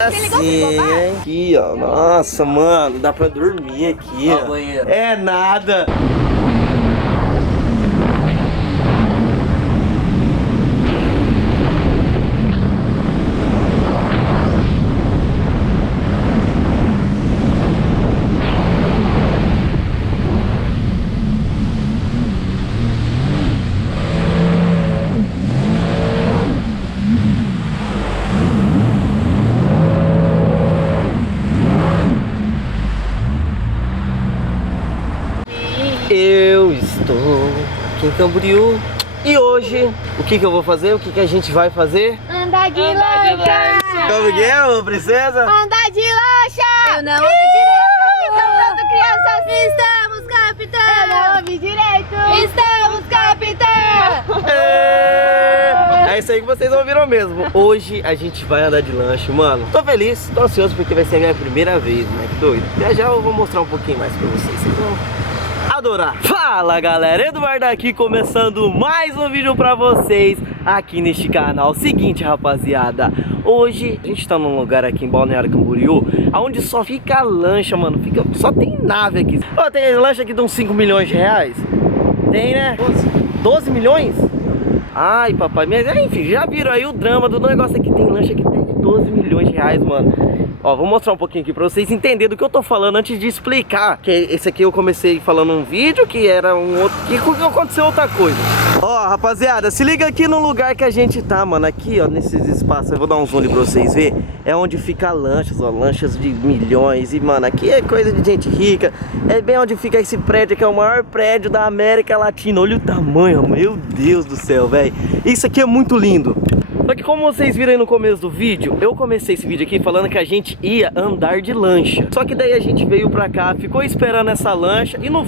Assim, aqui, ó. Nossa, mano, dá pra dormir aqui, ó. É nada. Eu estou aqui em Camboriú e hoje o que eu vou fazer? O que a gente vai fazer? Andar de lancha! Como que é, ô princesa? Andar de lancha! Eu não ouvi direito! Estamos crianças! Estamos, capitão! Eu não ouvi direito! Estamos, capitão! É isso aí que vocês ouviram mesmo. Hoje a gente vai andar de lancha, mano. Tô feliz, tô ansioso porque vai ser a minha primeira vez, né? Que doido. Já eu vou mostrar um pouquinho mais pra vocês. Vocês vão adorar. Fala galera, Eduardo aqui começando mais um vídeo pra vocês aqui neste canal. Seguinte rapaziada, hoje a gente tá num lugar aqui em Balneário Camboriú onde só fica lancha, mano, só tem nave aqui. Ó, tem lancha aqui de uns 5 milhões de reais. Tem, né? 12 milhões? Ai papai, mas enfim, já viram aí o drama do negócio aqui. Tem lancha que tem de 12 milhões de reais, mano. Ó, vou mostrar um pouquinho aqui pra vocês entenderem do que eu tô falando antes de explicar. Que esse aqui eu comecei falando um vídeo que era um outro, que aconteceu outra coisa. Ó, rapaziada, se liga aqui no lugar que a gente tá, mano. Aqui, ó, nesses espaços, eu vou dar um zoom ali pra vocês verem. É onde fica lanchas, ó, lanchas de milhões. E, mano, aqui é coisa de gente rica. É bem onde fica esse prédio, que é o maior prédio da América Latina. Olha o tamanho, meu Deus do céu, velho. Isso aqui é muito lindo. Só que como vocês viram aí no começo do vídeo, eu comecei esse vídeo aqui falando que a gente ia andar de lancha. Só que daí a gente veio pra cá, ficou esperando essa lancha e no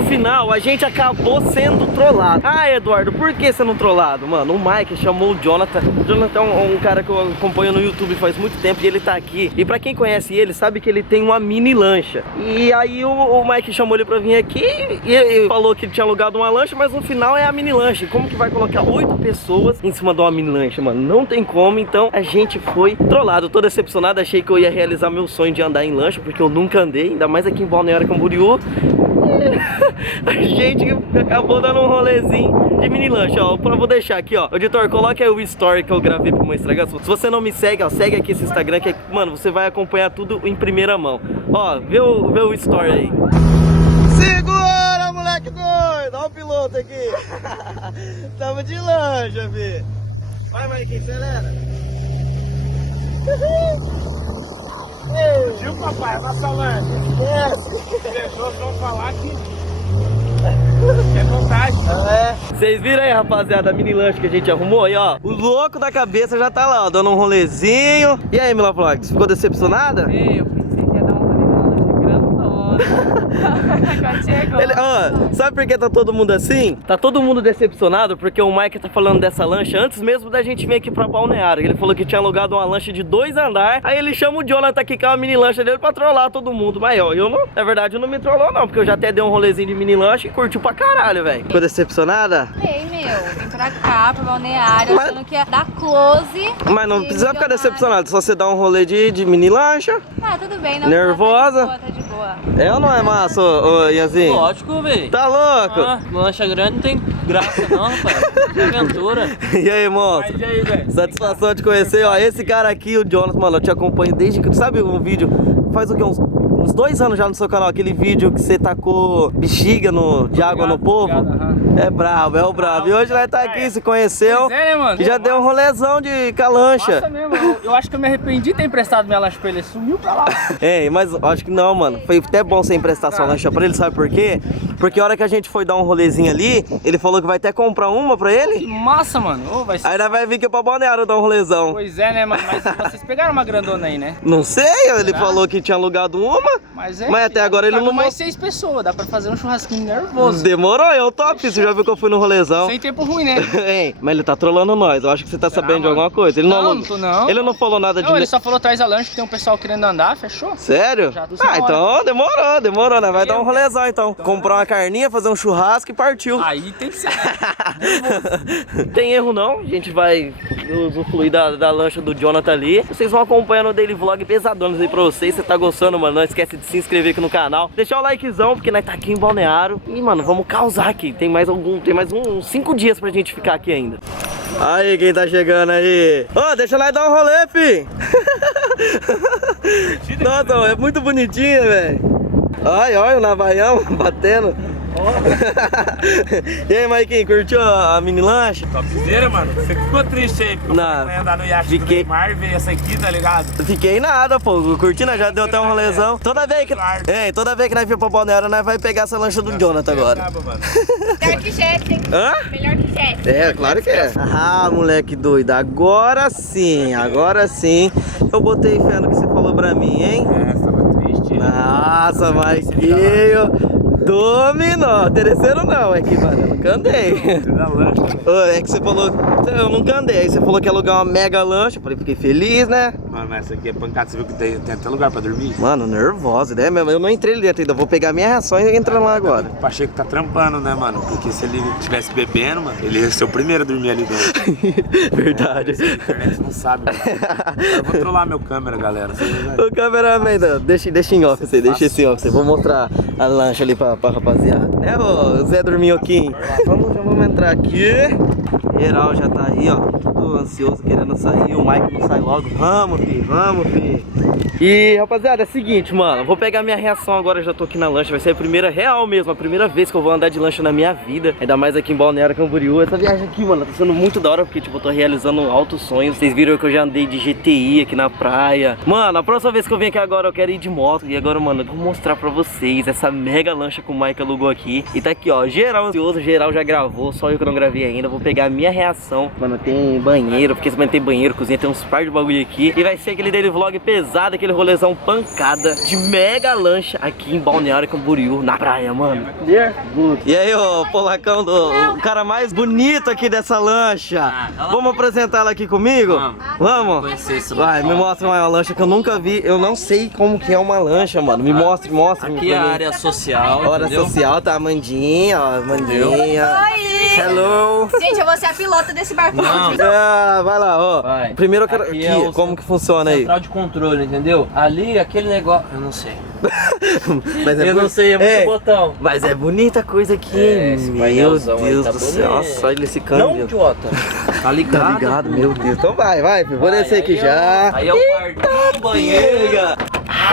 final a gente acabou sendo trollado. Ah, Eduardo, por que sendo trollado? Mano, o Mike chamou o Jonathan. O Jonathan é um cara que eu acompanho no YouTube faz muito tempo e ele tá aqui. E pra quem conhece ele, sabe que ele tem uma mini lancha. E aí o Mike chamou ele pra vir aqui e ele falou que ele tinha alugado uma lancha, mas no final é a mini lancha. Como que vai colocar 8 pessoas em cima de uma mini lancha, mano? Não tem como, então a gente foi trollado. Tô decepcionado, achei que eu ia realizar meu sonho de andar em lancha, porque eu nunca andei, ainda mais aqui em Balneário Camboriú. A gente acabou dando um rolezinho de mini lancha, ó. Vou deixar aqui, ó. Editor, coloca aí o story que eu gravei pro meu Instagram. Se você não me segue, ó, segue aqui esse Instagram que, mano, você vai acompanhar tudo em primeira mão. Ó, vê o story aí. Segura, moleque doido! Ó o piloto aqui. Tamo de lancha, fi. Vai, Mike, acelera. Fugiu, papai, é nossa lancha. As pessoas vão falar que é vantagem. Vocês viram aí, rapaziada, a mini lancha que a gente arrumou aí, ó. O louco da cabeça já tá lá, ó, dando um rolezinho. E aí, Mila Vlogs, ficou decepcionada? Eu pensei que ia dar um rolê na lancha grandona. Sabe por que tá todo mundo assim? Tá todo mundo decepcionado porque o Mike tá falando dessa lancha antes mesmo da gente vir aqui pra Balneário. Ele falou que tinha alugado uma lancha de 2 andares. Aí ele chama o Jonathan aqui com a mini lancha dele pra trollar todo mundo. Mas ó, eu não, na verdade, eu não me trollou não, porque eu já até dei um rolezinho de mini lancha e curtiu pra caralho, velho. Ficou decepcionada? Ei, meu, vim pra cá, pra Balneário, achando que ia dar close. Mas não precisa ficar decepcionado, só você dar um rolê de mini lancha. Tá, tudo bem, não. Nervosa? Tá de boa. É ou não é massa, ô Ianzinho? Lógico, velho. Tá louco? Lancha grande não tem graça não, rapaz. É aventura. E aí, moço? Mas e aí, velho? Satisfação de conhecer, ó. Esse cara aqui, o Jonathan, mano, eu te acompanho desde que... Sabe um vídeo? Faz o quê? Uns 2 anos já no seu canal, aquele vídeo que você tacou bexiga de água no povo. É brabo, é o brabo. E hoje nós tá aqui, se conheceu. Pois é, né, mano? E já deu um rolezão de calancha. Nossa mesmo, eu acho que eu me arrependi de ter emprestado minha lancha pra ele. Sumiu pra lá. Ei, mas acho que não, mano. Foi até bom você emprestar sua lancha pra ele, sabe por quê? Porque a hora que a gente foi dar um rolezinho ali, ele falou que vai até comprar uma pra Que ele. massa, mano. Ô, vai ser... Aí nós vai vir aqui pra Balneário dar um rolezão. Pois é, né, mano? Mas vocês pegaram uma grandona aí, né? Não sei, ele falou que tinha alugado uma. Mas Até agora ele não mais mostrou. 6 pessoas, dá pra fazer um churrasquinho nervoso. Demorou, é o top. Você já viu que eu fui no rolezão. Sem tempo ruim, né? Ei, mas ele tá trolando nós. Eu acho que você tá sabendo de mano? alguma coisa. Ele Não tô não. Ele não falou nada de. Não, ele só falou traz a lancha que tem um pessoal querendo andar, fechou? Sério? Já tô Ah, sem então demorou, né? Vai dar um rolezão então. Comprar uma carninha, fazer um churrasco e partiu. Aí tem que ser. Tem erro não, a gente vai usufruir da lancha do Jonathan ali. Vocês vão acompanhando o daily vlog pesadonos aí pra vocês. Se você tá gostando, mano, não esquece de se inscrever aqui no canal. Deixar o likezão, porque nós tá aqui em Balneário. E, mano, vamos causar aqui. Tem mais uns 5 dias pra gente ficar aqui ainda. Aí, quem tá chegando aí? Ô, deixa lá dar um rolê, fi. Nossa, é muito bonitinho, velho. Olha o navaião batendo. E aí, Maiquinho, curtiu a mini lancha? Topzera, mano. Você ficou triste aí, porque Não, vai andar no iate do fiquei- Neymar e veio essa aqui, tá ligado? Fiquei nada, pô. Curtindo, já deu até um rolezão. Toda vez que nós vir pra Balneário, nós vai pegar essa lancha do Jonathan agora. Acaba, mano. Melhor que jet, hein? Hã? Melhor que jet. É, claro que é. Ah, moleque doido. Agora sim. Eu botei fé no que você falou pra mim, hein? Tava triste. Nossa, Maiquinho. Dominou. Terceiro não, é que, mano, eu nunca andei. Da lancha, velho. Ô, é que você falou, eu nunca andei. Aí você falou que ia alugar uma mega lancha. Eu falei, fiquei feliz, né? Mano, mas essa aqui é pancada. Você viu que tem até lugar pra dormir? Mano, nervosa, né? Eu não entrei ali dentro ainda. Vou pegar minha reação e entrar lá agora. O Pacheco tá trampando, né, mano? Porque se ele estivesse bebendo, mano, ele ia ser o primeiro a dormir ali dentro. Verdade. A internet não sabe, mano. Eu vou trollar meu câmera, galera. O cameraman, deixa em off você, deixa esse off você. Vou mostrar a lancha ali pra rapaziada. É, ô Zé Dorminhoquinho. Já vamos entrar aqui. Geral já tá aí, ó. Tudo ansioso, querendo sair. O Mike não sai logo. Vamos, fi. E, rapaziada, é o seguinte, mano. Vou pegar minha reação agora, já tô aqui na lancha. Vai ser a primeira real mesmo, a primeira vez que eu vou andar de lancha na minha vida. Ainda mais aqui em Balneário Camboriú. Essa viagem aqui, mano, tá sendo muito da hora, porque, tipo, eu tô realizando altos sonhos. Vocês viram que eu já andei de GTI aqui na praia. Mano, a próxima vez que eu venho aqui agora, eu quero ir de moto. E agora, mano, eu vou mostrar pra vocês essa mega lancha que o Mike alugou aqui. E tá aqui, ó, geral ansioso, geral já gravou. Só eu que não gravei ainda. Vou pegar a minha reação. Mano, tem banheiro, porque também tem banheiro, cozinha, tem uns par de bagulho aqui. E vai ser aquele daily vlog pesado, aquele rolezão pancada de mega lancha aqui em Balneário Camboriú, na praia, mano. E aí, ô, polacão, o cara mais bonito aqui dessa lancha. Vamos apresentar ela aqui comigo? Vamos? Vai, me mostra uma lancha que eu nunca vi. Eu não sei como que é uma lancha, mano. Me mostra. Aqui é a área social, Hora entendeu? social, tá? Amandinha, ó, Amandinha. Oi! Hello. Gente, eu vou ser a pilota desse barco. Não. Ah, vai lá, ó. Vai. Primeiro eu quero. Aqui Aqui, é o como que funciona aí? Central de controle, entendeu? Ali, aquele negócio... Eu não sei. Mas Eu não sei, é muito Ei, botão. Mas é bonita coisa aqui, Esse meu painelzão aí Deus tá do céu. bonito. Nossa, olha esse câmbio. Não, idiota. Tá ligado? Tá ligado, meu Deus. Então vai, filho. Vou Vai, descer aqui aí já. Aí é o quartinho, banheiro. Pega.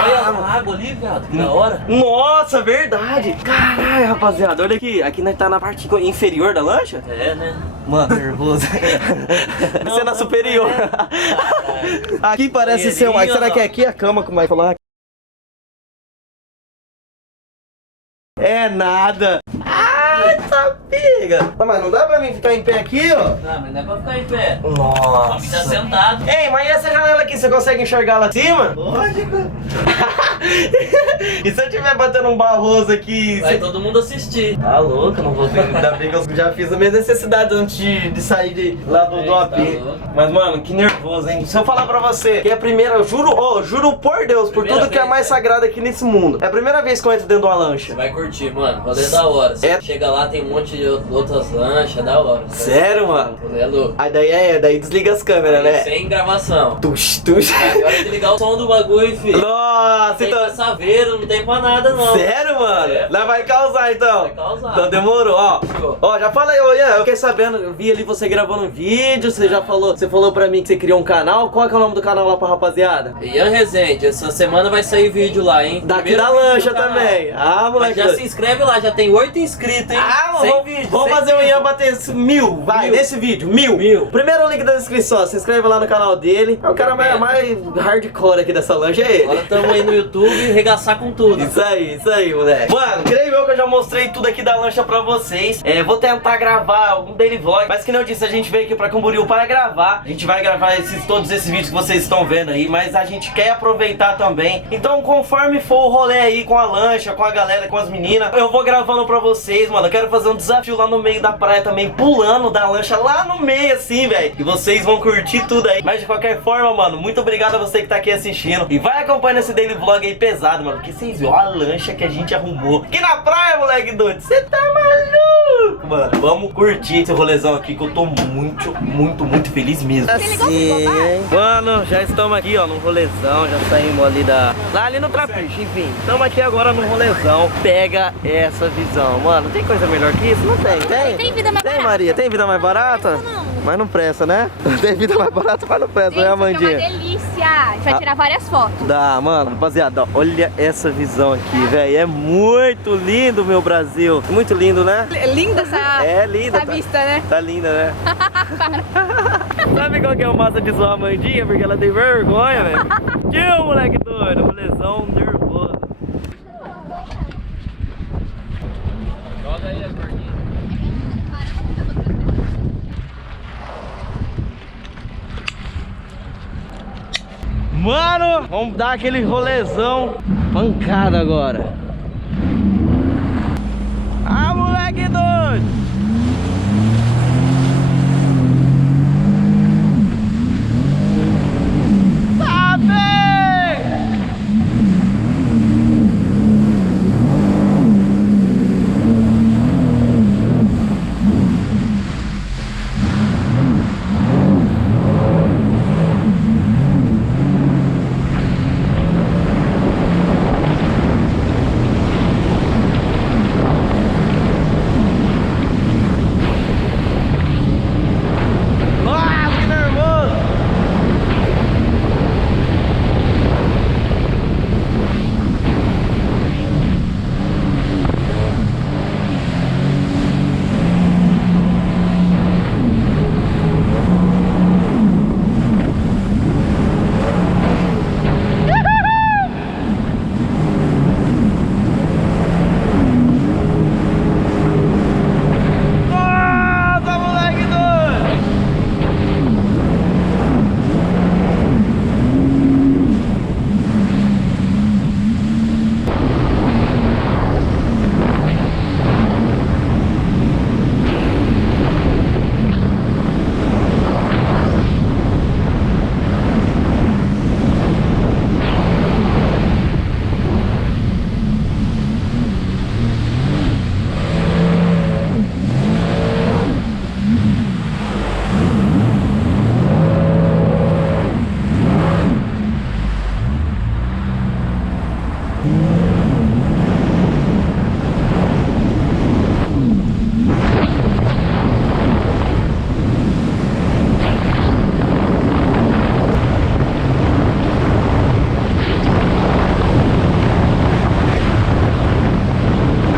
Olha a água ali, viado, que da hora. Nossa, verdade. Caralho, rapaziada, olha aqui. Aqui nós tá na parte inferior da lancha. É, né? Mano, nervoso. Você é na superior. Caralho. Aqui parece ser um. Será que é aqui a cama que o Mike falou? É nada. Ai, tá pega. Mas não dá pra mim ficar em pé aqui, ó? Não, mas não é pra ficar em pé. Nossa. Fica sentado. Ei, mas e essa janela aqui, você consegue enxergar lá de cima? Lógico. E se eu tiver batendo um barroso aqui? Vai todo mundo assistir. Tá louco, eu não vou ver. Ainda bem que eu já fiz a minha necessidade antes de sair de lá do AP. Tá louco. Mas, mano, que nervoso, hein? Se eu falar pra você que é a primeira, eu juro por Deus, por Primeira tudo que é vez, mais né? sagrado aqui nesse mundo. É a primeira vez que eu entro dentro de uma Você lancha. vai curtir, mano. Rolê da hora. Você É. chega lá, tem um monte de outras lanchas, é da hora. Sério, mano? Rolê é louco. Aí daí desliga as câmeras, né? Sem gravação. Tux. Aí, hora de ligar o som do bagulho, filho. Nossa, Tem então... passaveiro, não tem pra nada, não. Sério, mano? É. Lá vai causar, então. Vai causar. Então demorou, ó. Fechou. Ó, já falei, ô Ian, eu fiquei sabendo, eu vi ali você gravando um vídeo, você já falou, você falou pra mim que você criou um canal. Qual que é o nome do canal lá pra rapaziada? Ian Rezende, essa semana vai sair vídeo lá, hein? Daqui Primeiro da vídeo lancha do canal. também. Ah, Mas moleque. já se inscreve lá, já tem 8 inscritos, hein? Ah, Sem vamos, vídeo, vamos sem fazer o vídeo. Ian bater 1000, vai, 1000. nesse vídeo, 1000. Primeiro link da descrição, se inscreve lá no canal dele. É o cara mais hardcore aqui dessa lancha, é ele. Agora tamo aí no YouTube regaçar com tudo. Isso aí, moleque. Mano, creio eu que eu já mostrei tudo aqui da lancha pra vocês. Vou tentar gravar um daily vlog, mas que nem eu disse, a gente veio aqui pra Camboriú para gravar. A gente vai gravar todos esses vídeos que vocês estão vendo aí, mas a gente quer aproveitar também. Então, conforme for o rolê aí com a lancha, com a galera, com as meninas, eu vou gravando pra vocês, mano. Eu quero fazer um desafio lá no meio da praia também, pulando da lancha lá no meio assim, velho. E vocês vão curtir tudo aí. Mas de qualquer forma, mano, muito obrigado a você que tá aqui assistindo. E vai acompanhando esse daily vlog paguei pesado, mano. Porque vocês viram a lancha que a gente arrumou aqui na praia, moleque doido. Você tá maluco, mano. Vamos curtir esse rolezão aqui que eu tô muito feliz mesmo. Assim, mano, já estamos aqui, ó, num rolezão. Já saímos ali lá ali no Trapiche, enfim. Estamos aqui agora num rolezão. Pega essa visão, mano. Tem coisa melhor que isso? Não tem, tem? Tem vida mais Tem, barata? Maria? Tem vida mais barata? Não. Mas não presta, né? Tem vida mais barata, mas não presta, Gente, né, isso aqui é Amandinha? uma delícia. A gente vai tirar várias fotos. Dá, mano, rapaziada, olha essa visão aqui, velho. É muito lindo, meu Brasil. Muito lindo, né? É linda essa, É linda. essa vista, né? Tá linda, né? Sabe qual que é o massa de zoar a Amandinha? Porque ela tem vergonha, velho. Tio, moleque doido. Rolezão nervoso. Joga aí as gordinhas. Mano, vamos dar aquele rolezão. Pancada agora. Ah, moleque doido. Tá bem. Nossa, que nervoso. Nossa, moleque doido.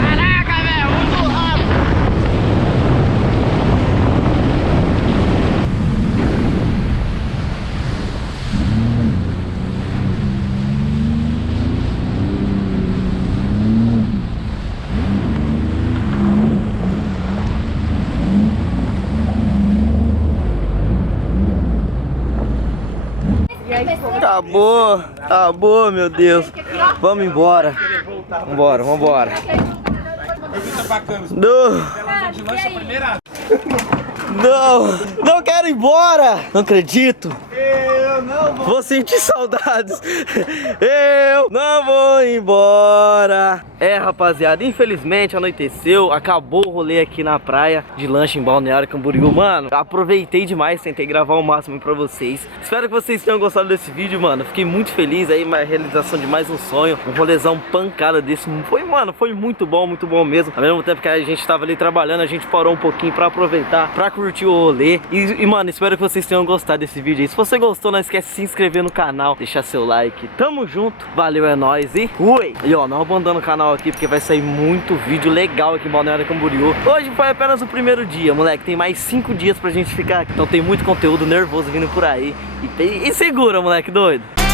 Caraca, velho, muito rápido. Acabou, acabou, meu Deus. Vamos embora. Vambora, vambora. Não quero ir embora. Não acredito. Eu não vou sentir saudades. Eu não vou embora. É, rapaziada, infelizmente anoiteceu. Acabou o rolê aqui na praia de lancha em Balneário Camboriú. Mano, aproveitei demais, tentei gravar o máximo pra vocês. Espero que vocês tenham gostado desse vídeo, mano. Fiquei muito feliz aí, uma realização de mais um sonho. Um rolezão pancada desse. Foi, mano, foi muito bom mesmo. Ao mesmo tempo que a gente tava ali trabalhando, a gente parou um pouquinho pra aproveitar, pra curtir o rolê. E mano, espero que vocês tenham gostado desse vídeo aí. Se você gostou, não esquece de se inscrever no canal, deixar seu like. Tamo junto, valeu, é nóis e fui! E ó, não abandona o canal aqui, porque vai sair muito vídeo legal aqui em Balneário Camboriú. Hoje foi apenas o primeiro dia, moleque. Tem mais 5 dias pra gente ficar aqui. Então tem muito conteúdo nervoso vindo por aí. E segura, moleque doido!